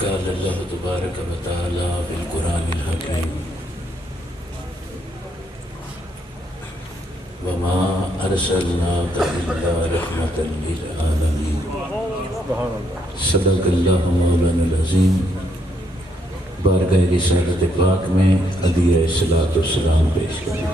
قال اللہ تبارک و تعالی فی القرآن الحکیم وما ارسلناک الا رحمۃ للعالمین صدق اللہ مولانا العظیم۔ بارگاہ رسالت پاک میں ہدیہ صلاۃ و سلام پیش کریں۔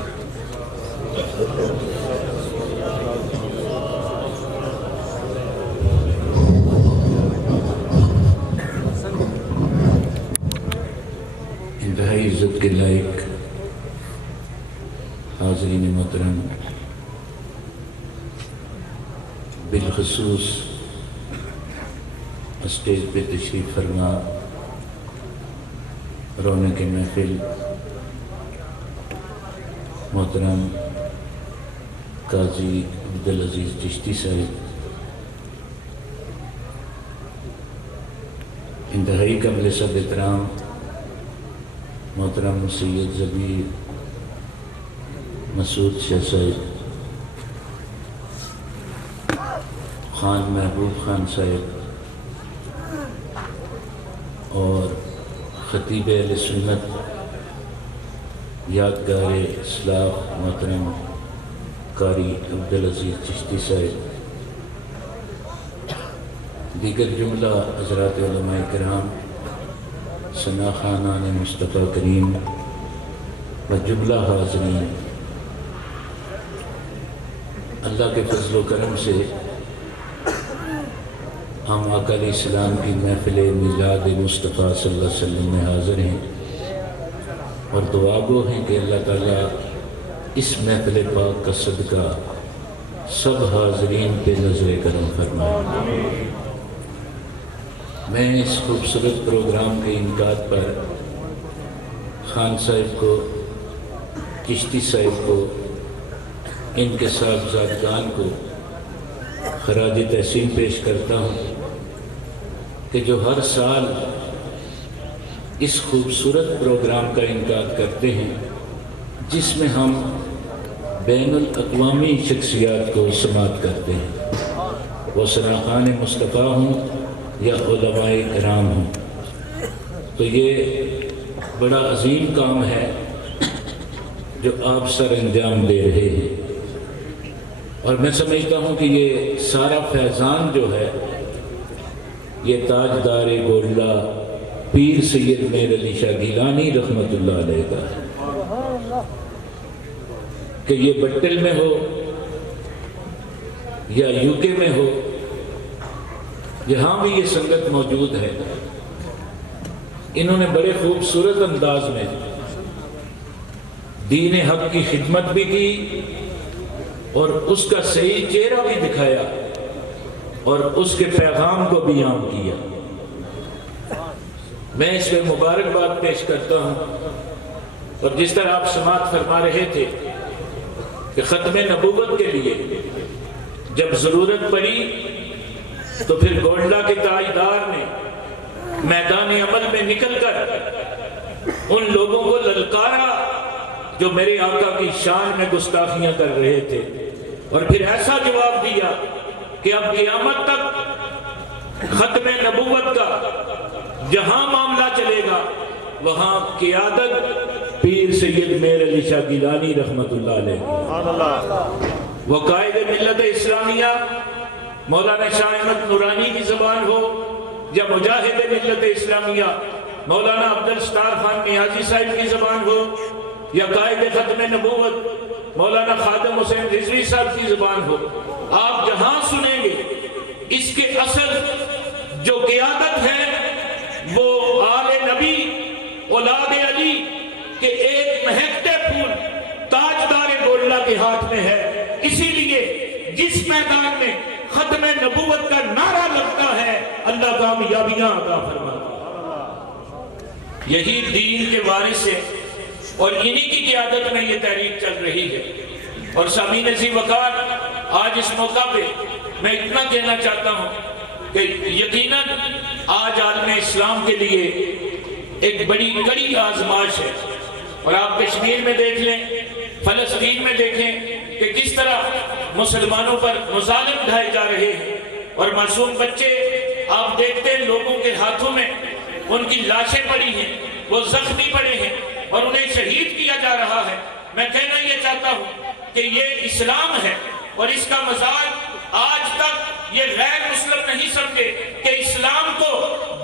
انتہائی عزت کے لائق حاضرین محترم، بالخصوص اسٹیج پہ تشریف فرما رونق محفل محترم قاضی عبدالعزیز چشتی صاحب، انتہائی قابل سب احترام محترم سید ضبیر مسعود شاہ صاحب، خان محبوب خان صاحب اور خطیب اہل سنت یادگار اسلاف محترم قاری عبدالعزیز چشتی صاحب، دیگر جملہ حضرات علماء کرام، ثنا خانان مصطفیٰ کریم و جملہ حاضرین، اللہ کے فضل و کرم سے ہم آقا علیہ السلام کی محفل میلاد مصطفیٰ صلی اللہ علیہ وسلم میں حاضر ہیں، اور دعا گو ہیں کہ اللہ تعالیٰ اس محفل پاک کا صدقہ سب حاضرین پہ نظر کرم فرمائے۔ میں اس خوبصورت پروگرام کے انعقاد پر خان صاحب کو، چشتی صاحب کو، ان کے صاحبزادگان کو خراج تحسین پیش کرتا ہوں کہ جو ہر سال اس خوبصورت پروگرام کا انعقاد کرتے ہیں جس میں ہم بین الاقوامی شخصیات کو سماعت کرتے ہیں، وہ ثنا خان مصطفیٰ ہوں یا علماء کرام ہوں، تو یہ بڑا عظیم کام ہے جو آپ سر انجام دے رہے ہیں، اور میں سمجھتا ہوں کہ یہ سارا فیضان جو ہے یہ تاجدار گولڈا پیر سید میر علی شاہ گیلانی رحمۃ اللہ علیہ کا ہے، کہ یہ بٹل میں ہو یا یو کے میں ہو، یہاں بھی یہ سنگت موجود ہے۔ انہوں نے بڑے خوبصورت انداز میں دین حق کی خدمت بھی کی اور اس کا صحیح چہرہ بھی دکھایا اور اس کے پیغام کو بھی عام کیا۔ میں اس میں مبارکباد پیش کرتا ہوں، اور جس طرح آپ سماعت فرما رہے تھے کہ ختم نبوت کے لیے جب ضرورت پڑی تو پھر گولڈا کے تاجدار نے میدان عمل میں نکل کر ان لوگوں کو للکارا جو میرے آقا کی شان میں گستاخیاں کر رہے تھے، اور پھر ایسا جواب دیا کہ اب قیامت تک ختم نبوت کا جہاں معاملہ چلے گا وہاں قیادت پیر سید میر علی شاہ گیلانی رحمت اللہ علیہ، وہ قائد ملت اسلامیہ مولانا شاہ احمد نورانی کی زبان ہو یا مجاہد ملت اسلامیہ مولانا عبدالستار خان نیازی صاحب کی زبان ہو یا قائد ختم نبوت مولانا خادم حسین رضوی صاحب کی زبان ہو، آپ جہاں سنیں گے اس کے اصل جو قیادت ہے وہ آل نبی اولاد علی کے ایک مہکتے پھول تاجدار گولڈا کے ہاتھ میں ہے۔ اسی لیے جس میدان میں ختم نبوت کا نعرہ لگتا ہے اللہ کامیابیاں عطا فرماتا ہے۔ یہی دین کے وارث ہیں اور انہی کی قیادت میں یہ تحریک چل رہی ہے۔ اور سامعین ذی وقار، آج اس موقع پہ میں اتنا کہنا چاہتا ہوں کہ یقیناً آج عالم اسلام کے لیے ایک بڑی کڑی آزمائش ہے، اور آپ کشمیر میں دیکھ لیں، فلسطین میں دیکھیں کہ کس طرح مسلمانوں پر مظالم ڈھائے جا رہے ہیں، اور معصوم بچے آپ دیکھتے ہیں لوگوں کے ہاتھوں میں ان کی لاشیں پڑی ہیں، وہ زخمی پڑے ہیں اور انہیں شہید کیا جا رہا ہے۔ میں کہنا یہ چاہتا ہوں کہ یہ اسلام ہے، اور اس کا مذاق آج تک یہ غیر مسلم نہیں سمجھے کہ اسلام کو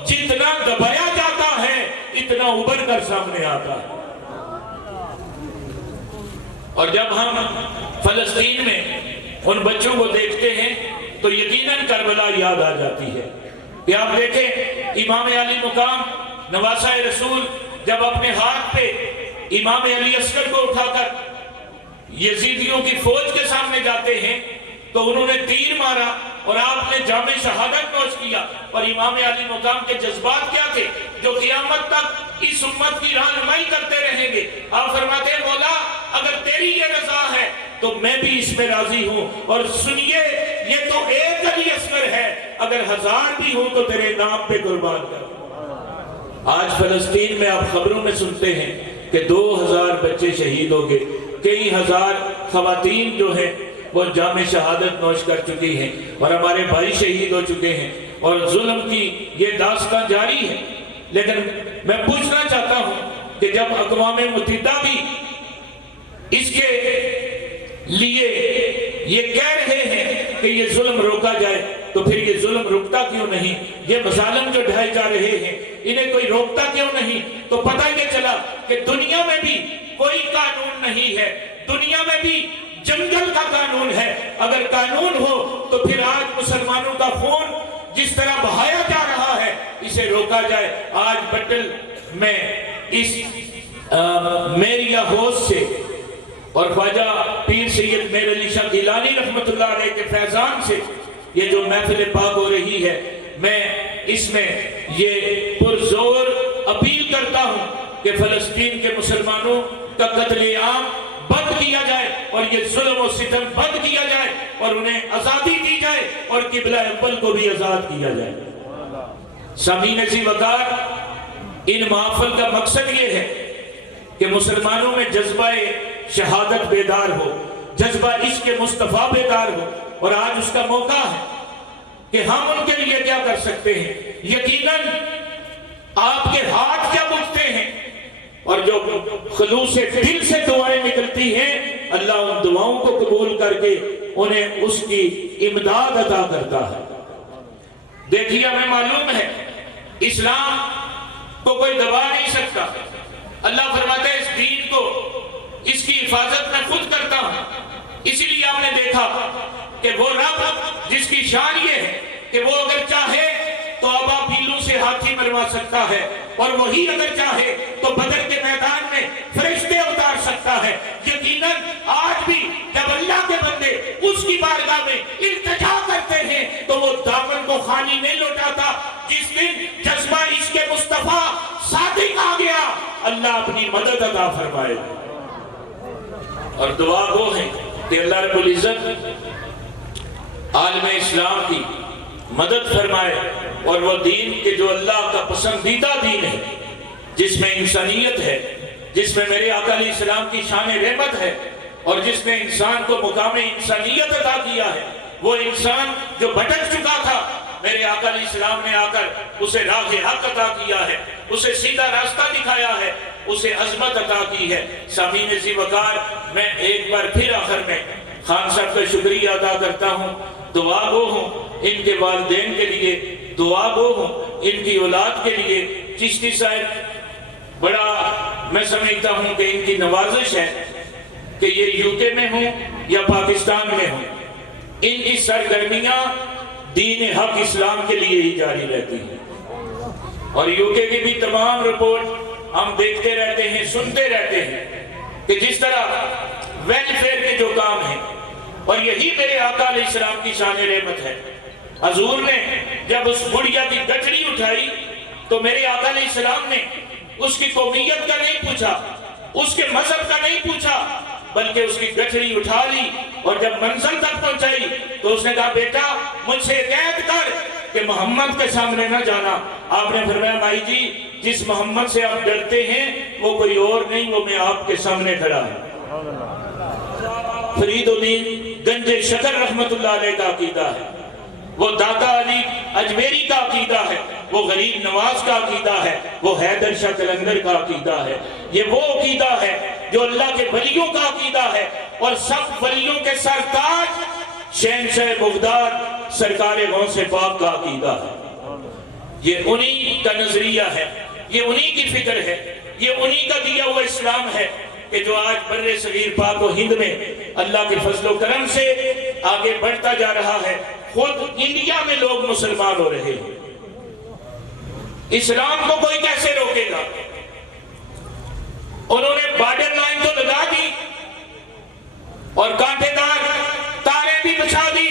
جتنا دبایا جاتا ہے اتنا ابھر کر سامنے آتا ہے۔ اور جب ہم فلسطین میں ان بچوں کو دیکھتے ہیں تو یقیناً کربلا یاد آ جاتی ہے کہ آپ دیکھیں امام علی مقام نواسہ رسول جب اپنے ہاتھ پہ امام علی اصغر کو اٹھا کر یزیدیوں کی فوج کے سامنے جاتے ہیں تو انہوں نے تیر مارا اور آپ نے جام شہادت نوش کیا، اور امام علی مقام کے جذبات کیا تھے جو قیامت تک اس امت کی رہنمائی کرتے رہیں گے۔ آپ فرماتے ہیں مولا اگر تیری یہ رضا ہے تو میں بھی اس میں راضی ہوں، اور سنیے یہ تو ایک علی اصغر ہے، اگر 1000 بھی ہوں تو تیرے نام پہ قربان کر۔ آج فلسطین میں آپ خبروں میں سنتے ہیں کہ 2000 بچے شہید ہو گئے، کئی ہزار خواتین جو ہیں وہ جام شہادت نوش کر چکی ہیں، اور ہمارے بھائی شہید ہو چکے ہیں، اور ظلم کی یہ داستان جاری ہے۔ لیکن میں پوچھنا چاہتا ہوں کہ جب اقوام متحدہ بھی اس کے لیے یہ کہہ رہے ہیں کہ یہ ظلم روکا جائے تو پھر یہ ظلم رکتا کیوں نہیں؟ یہ مظالم جو ڈھائے جا رہے ہیں انہیں کوئی روکتا کیوں نہیں؟ تو پتہ یہ چلا کہ دنیا میں بھی کوئی قانون نہیں ہے، دنیا میں بھی جنگل کا قانون ہے۔ اگر قانون ہو تو پھر آج مسلمانوں کا خون جس طرح بہایا جا رہا ہے اسے روکا جائے۔ آج بٹل میں اس میریا ہوس سے اور خواجہ پیر سید میر علی شاہ گیلانی رحمت اللہ علیہ کے فیضان سے یہ جو محفل پاک ہو رہی ہے، میں اس میں یہ پرزور اپیل کرتا ہوں کہ فلسطین کے مسلمانوں کا قتل عام بند کیا جائے، اور یہ ظلم و ستم بند کیا جائے، اور انہیں آزادی دی جائے، اور قبلہ اول کو بھی آزاد کیا جائے۔ سامعین عزیز وقار، ان محافل کا مقصد یہ ہے کہ مسلمانوں میں جذبہ شہادت بیدار ہو، جذبہ عشق مصطفیٰ بیدار ہو، اور آج اس کا موقع ہے کہ ہم ان کے لیے کیا کر سکتے ہیں۔ یقیناً آپ کے ہاتھ کیا بجھتے ہیں، اور جو خلوص دل سے دعائیں نکلتی ہیں اللہ ان دعاؤں کو قبول کر کے انہیں اس کی امداد عطا کرتا ہے۔ دیکھیے ہمیں معلوم ہے اسلام کو کوئی دبا نہیں سکتا۔ اللہ فرماتا ہے اس دین کو، اس کی حفاظت میں خود کرتا ہوں۔ اسی لیے آپ نے دیکھا کہ وہ رب جس کی شان یہ ہے کہ وہ اگر چاہے تو ابابیلوں سے ہاتھی مروا سکتا ہے، اور وہی اگر چاہے تو بدر کے میدان میں فرشتے اتار سکتا ہے۔ یقیناً آج بھی جب اللہ کے بندے اس کی بارگاہ میں التجا کرتے ہیں تو وہ دامن کو خالی نہیں لوٹاتا۔ جس دن جذبہ عشق مصطفیٰ صادق آ گیا اللہ اپنی مدد عطا فرمائے، اور دعا وہ ہے کہ اللہ رب العزت عالم اسلام کی مدد فرمائے، اور وہ دین کے جو اللہ کا پسندیدہ دین ہے، جس میں انسانیت ہے، جس میں میرے آقا علیہ السلام کی شان رحمت ہے، اور جس نے انسان کو مقام انسانیت عطا کیا ہے۔ وہ انسان جو بھٹک چکا تھا میرے آقا علیہ السلام نے آ کر اسے راہ حق عطا کیا ہے، اسے سیدھا راستہ دکھایا ہے، اسے عظمت عطا کی ہے۔ سامعین عزیز وقار، میں ایک بار پھر آخر میں خان صاحب کا شکریہ ادا کرتا ہوں۔ دعا گو ہوں ان کے والدین کے لیے، دعا گو ہوں ان کی اولاد کے لیے۔ چشتی صاحب بڑا میں سمجھتا ہوں کہ ان کی نوازش ہے کہ یہ یو کے میں ہوں یا پاکستان میں ہوں، ان کی سرگرمیاں دین حق اسلام کے لیے ہی جاری رہتی ہیں، اور یو کے کی بھی تمام رپورٹ ہم دیکھتے رہتے ہیں، سنتے رہتے ہیں کہ جس طرح ویلفیئر کے جو کام ہیں، اور یہی میرے آقا علیہ السلام کی شان رحمت ہے۔ حضور نے جب اس بڑھیا کی گٹھڑی اٹھائی تو میرے آقا علیہ السلام نے اس کی قومیت کا نہیں پوچھا، اس کے مذہب کا نہیں پوچھا، بلکہ اس کی گٹھڑی اٹھا لی، اور جب منزل تک پہنچائی تو اس نے کہا بیٹا مجھ سے قید کر کہ محمد کے سامنے نہ جانا۔ آپ نے فرمایا بھائی جی جس محمد سے آپ ڈرتے ہیں وہ کوئی اور نہیں، وہ میں آپ کے سامنے کھڑا ہوں۔ فرید الدین گنج شکر رحمت اللہ علیہ کا عقیدہ ہے، وہ داتا علی اجمیری کا عقیدہ ہے، وہ غریب نواز کا عقیدہ ہے، وہ حیدر شاہ قلندر کا عقیدہ ہے۔ یہ وہ عقیدہ ہے جو اللہ کے ولیوں کا عقیدہ ہے، اور سب ولیوں کے سرتاج شہنشاہ بغداد سرکار غوث پاک کا عقیدہ ہے۔ یہ انہی کا نظریہ ہے، یہ انہی کی فکر ہے، یہ انہی کا دیا ہوا اسلام ہے کہ جو آج بر صغیر پاک و ہند میں اللہ کے فضل و کرم سے آگے بڑھتا جا رہا ہے۔ خود انڈیا میں لوگ مسلمان ہو رہے ہیں۔ اسلام کو کوئی کیسے روکے گا؟ انہوں نے بارڈر لائن تو لگا دی اور کانٹے دار تارے بھی بچھا دی،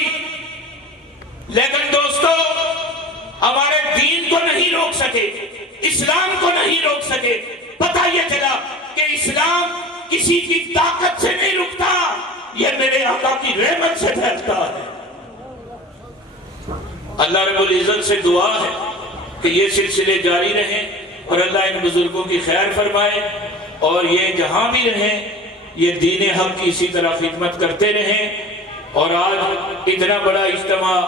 لیکن دوستو ہمارے دین کو نہیں روک سکے، اسلام کو نہیں روک سکے۔ پتہ یہ چلا کہ اسلام کسی کی طاقت سے نہیں رکتا، یہ میرے آقا کی رحمت سے پھیلتا ہے۔ اللہ رب العزت سے دعا ہے کہ یہ سلسلے جاری رہیں اور اللہ ان بزرگوں کی خیر فرمائے، اور یہ جہاں بھی رہیں یہ دین حق کی اسی طرح خدمت کرتے رہیں۔ اور آج اتنا بڑا اجتماع،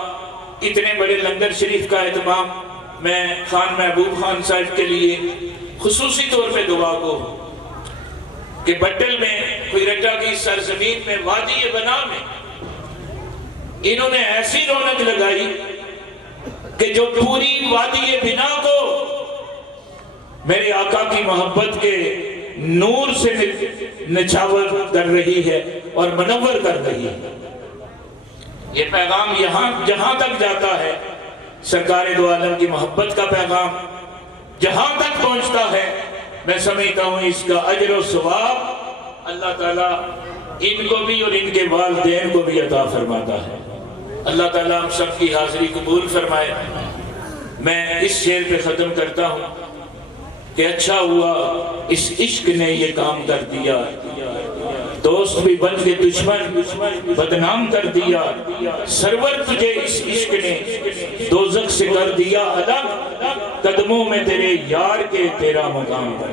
اتنے بڑے لنگر شریف کا اہتمام، میں خان محبوب خان صاحب کے لیے خصوصی طور پہ دعا کو کہ بٹل میں کوئرٹا کی سرزمین میں وادی بنا میں انہوں نے ایسی رونق لگائی کہ جو پوری وادی بنا کو میرے آقا کی محبت کے نور سے نچھاور کر رہی ہے اور منور کر رہی ہے۔ یہ پیغام جہاں تک جاتا ہے، سرکار دو عالم کی محبت کا پیغام جہاں تک پہنچتا ہے، میں سمجھتا ہوں اس کا اجر و ثواب اللہ تعالیٰ ان کو بھی اور ان کے والدین کو بھی عطا فرماتا ہے۔ اللہ تعالیٰ ہم سب کی حاضری قبول فرمائے۔ میں اس شعر پہ ختم کرتا ہوں کہ اچھا ہوا اس عشق نے یہ کام کر دیا، دوست بھی بن کے دشمن بدنام کر دیا، سرور تجھے اس عشق نے دوزخ سے کر دیا الگ، قدموں میں تیرے یار کے تیرا مقام ہے۔